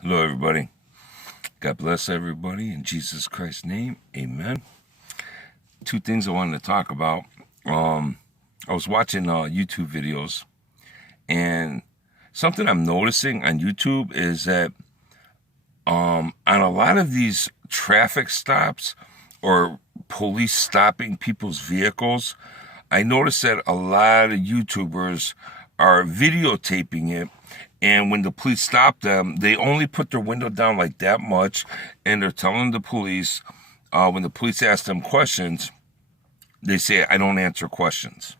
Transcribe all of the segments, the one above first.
Hello, everybody. God bless everybody in Jesus Christ's name. Amen. Two things I wanted to talk about. I was watching YouTube videos, and something I'm noticing on YouTube is that on a lot of these traffic stops or police stopping people's vehicles, I noticed that a lot of YouTubers are videotaping it. And when the police stop them, they only put their window down like that much. And they're telling the police, when the police ask them questions, they say, I don't answer questions.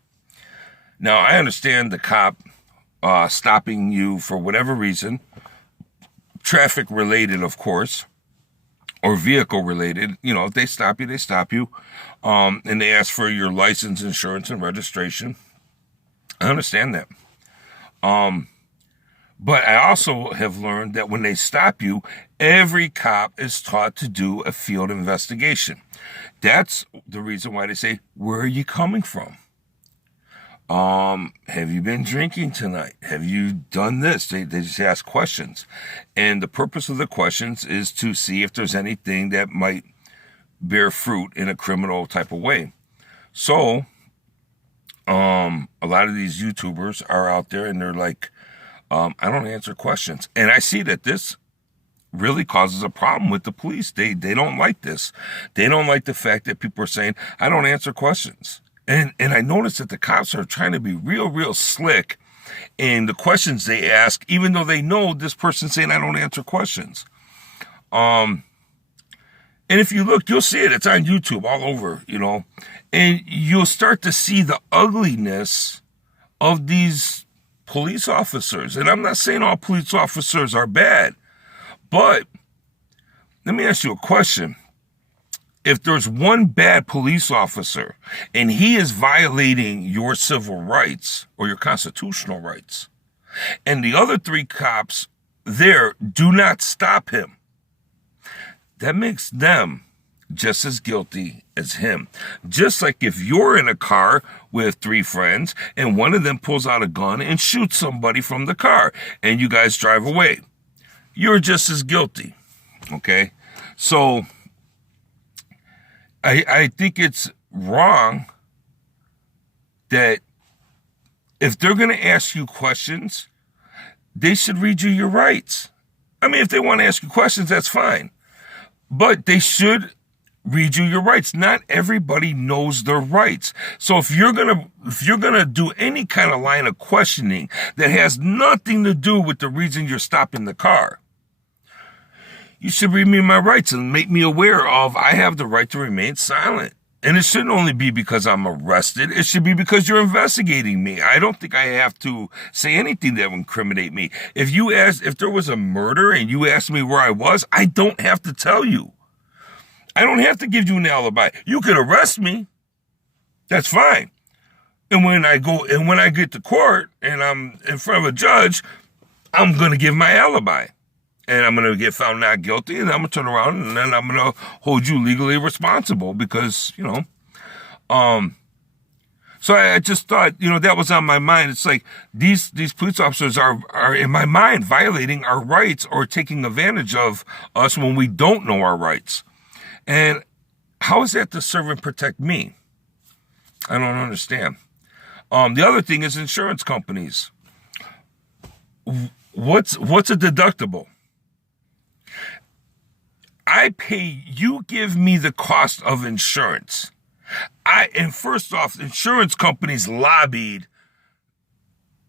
Now, I understand the cop stopping you for whatever reason, traffic related, of course, or vehicle related. You know, if they stop you, they stop you. And they ask for your license, insurance, and registration. I understand that. But I also have learned that when they stop you, every cop is taught to do a field investigation. That's the reason why they say, where are you coming from? Have you been drinking tonight? Have you done this? They just ask questions. And the purpose of the questions is to see if there's anything that might bear fruit in a criminal type of way. So, a lot of these YouTubers are out there and they're like, I don't answer questions. And I see that this really causes a problem with the police. They don't like this. They don't like the fact that people are saying, I don't answer questions. And I notice that the cops are trying to be real slick in the questions they ask, even though they know this person's saying, I don't answer questions. And if you look, you'll see it. It's on YouTube all over, you know, and you'll start to see the ugliness of these police officers. And I'm not saying all police officers are bad, but let me ask you a question. If there's one bad police officer and he is violating your civil rights or your constitutional rights, and the other three cops there do not stop him, that makes them just as guilty as him. Just like if you're in a car with three friends and one of them pulls out a gun and shoots somebody from the car and you guys drive away, you're just as guilty. Okay? So I think it's wrong that if they're going to ask you questions, they should read you your rights. I mean, if they want to ask you questions, that's fine. But they should read you your rights. Not everybody knows their rights. So if you're gonna do any kind of line of questioning that has nothing to do with the reason you're stopping the car, you should read me my rights and make me aware of I have the right to remain silent. And it shouldn't only be because I'm arrested. It should be because you're investigating me. I don't think I have to say anything that would incriminate me. If there was a murder and you asked me where I was, I don't have to tell you. I don't have to give you an alibi. You could arrest me. That's fine. And when I get to court and I'm in front of a judge, I'm going to give my alibi. And I'm going to get found not guilty, and I'm going to turn around and then I'm going to hold you legally responsible because, you know. So I just thought, you know, that was on my mind. It's like these police officers are in my mind violating our rights or taking advantage of us when we don't know our rights. And how is that to serve and protect me? I don't understand. The other thing is insurance companies. What's a deductible? I pay, you give me the cost of insurance. And first off, insurance companies lobbied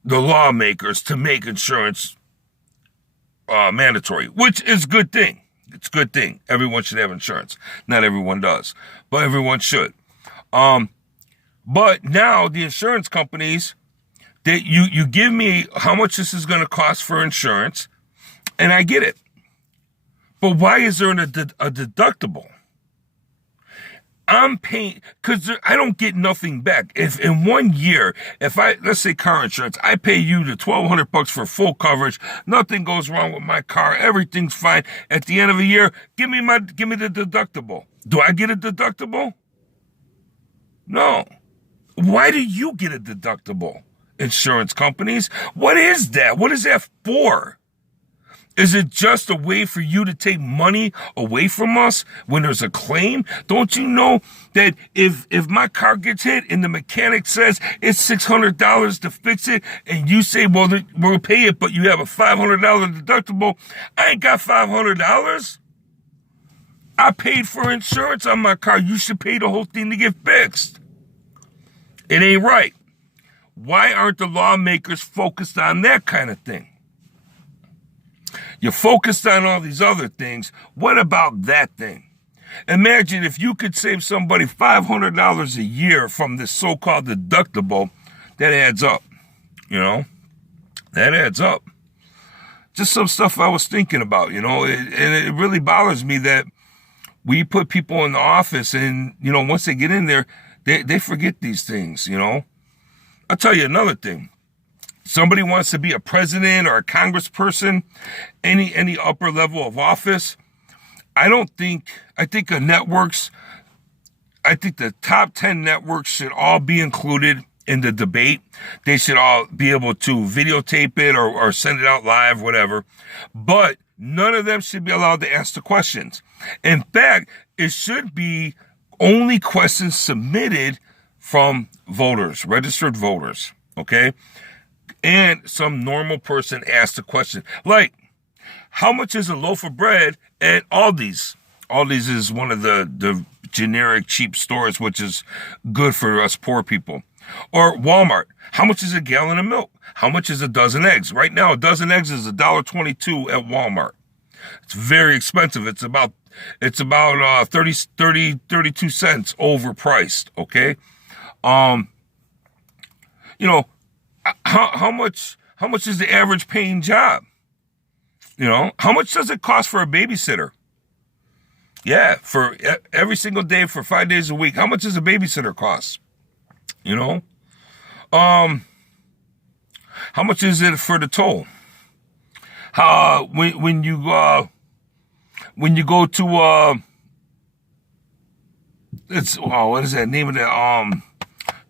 the lawmakers to make insurance mandatory, which is a good thing. It's a good thing. Everyone should have insurance. Not everyone does, but everyone should. But now the insurance companies, you give me how much this is going to cost for insurance, and I get it. But why is there a deductible? I'm paying, because I don't get nothing back. If in 1 year, let's say car insurance, I pay you the $1,200 for full coverage, nothing goes wrong with my car, everything's fine. At the end of the year, give me the deductible. Do I get a deductible? No. Why do you get a deductible? Insurance companies? What is that? What is that for? Is it just a way for you to take money away from us when there's a claim? Don't you know that if my car gets hit and the mechanic says it's $600 to fix it, and you say, well, we'll pay it, but you have a $500 deductible, I ain't got $500. I paid for insurance on my car. You should pay the whole thing to get fixed. It ain't right. Why aren't the lawmakers focused on that kind of thing? You're focused on all these other things. What about that thing? Imagine if you could save somebody $500 a year from this so-called deductible. That adds up, That adds up. Just some stuff I was thinking about, and it really bothers me that we put people in the office and, once they get in there, they forget these things, I'll tell you another thing. Somebody wants to be a president or a congressperson, any upper level of office. I think the networks, I think the top 10 networks should all be included in the debate. They should all be able to videotape it or send it out live, whatever. But none of them should be allowed to ask the questions. In fact, it should be only questions submitted from voters, registered voters, okay? And some normal person asked a question. Like, how much is a loaf of bread at Aldi's? Aldi's is one of the generic cheap stores, which is good for us poor people. Or Walmart. How much is a gallon of milk? How much is a dozen eggs? Right now, a dozen eggs is $1.22 at Walmart. It's very expensive. It's about 32 cents overpriced. Okay. How much is the average paying job? How much does it cost for a babysitter? Yeah, for every single day for 5 days a week. How much does a babysitter cost? How much is it for the toll? When you go to what is that name of that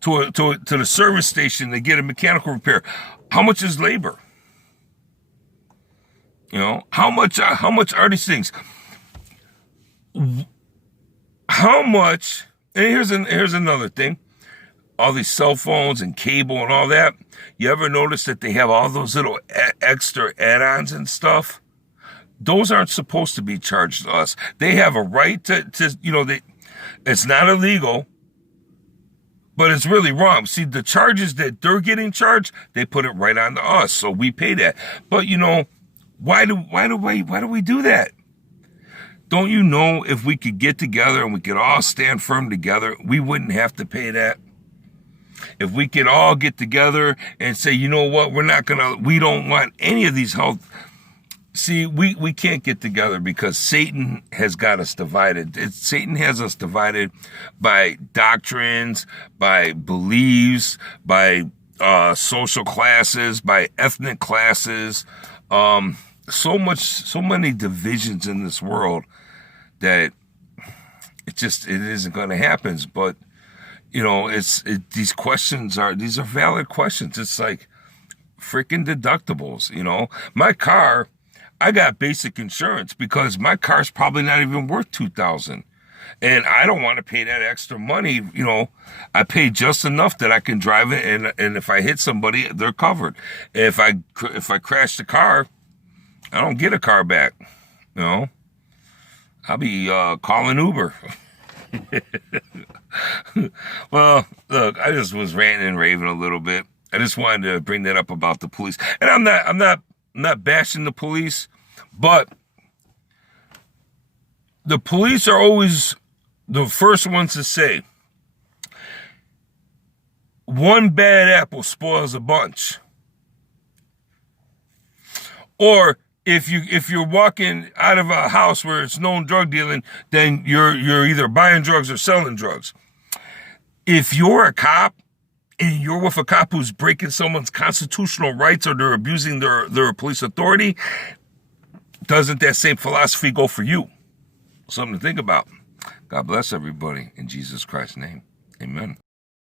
to the service station to get a mechanical repair? How much is labor? How much are these things? How much? And here's another thing. All these cell phones and cable and all that. You ever notice that they have all those little extra add-ons and stuff? Those aren't supposed to be charged to us. They have a right to it's not illegal, but it's really wrong. See, the charges that they're getting charged, they put it right on to us, so we pay that. But why do we do that? Don't you know if we could get together and we could all stand firm together, we wouldn't have to pay that? If we could all get together and say, you know what, we don't want any of these health. See, we can't get together because Satan has got us divided. Satan has us divided by doctrines, by beliefs, by social classes, by ethnic classes. So many divisions in this world that it isn't going to happen. But these questions are valid questions. It's like freaking deductibles. My car, I got basic insurance because my car's probably not even worth $2,000, and I don't want to pay that extra money. I pay just enough that I can drive it, and if I hit somebody, they're covered. If I crash the car, I don't get a car back. I'll be calling Uber. Well, look, I just was ranting and raving a little bit. I just wanted to bring that up about the police, and I'm not bashing the police, but the police are always the first ones to say, one bad apple spoils a bunch. Or if you're walking out of a house where it's known drug dealing, then you're either buying drugs or selling drugs. If you're a cop and you're with a cop who's breaking someone's constitutional rights or they're abusing their police authority, doesn't that same philosophy go for you? Something to think about. God bless everybody in Jesus Christ's name. Amen.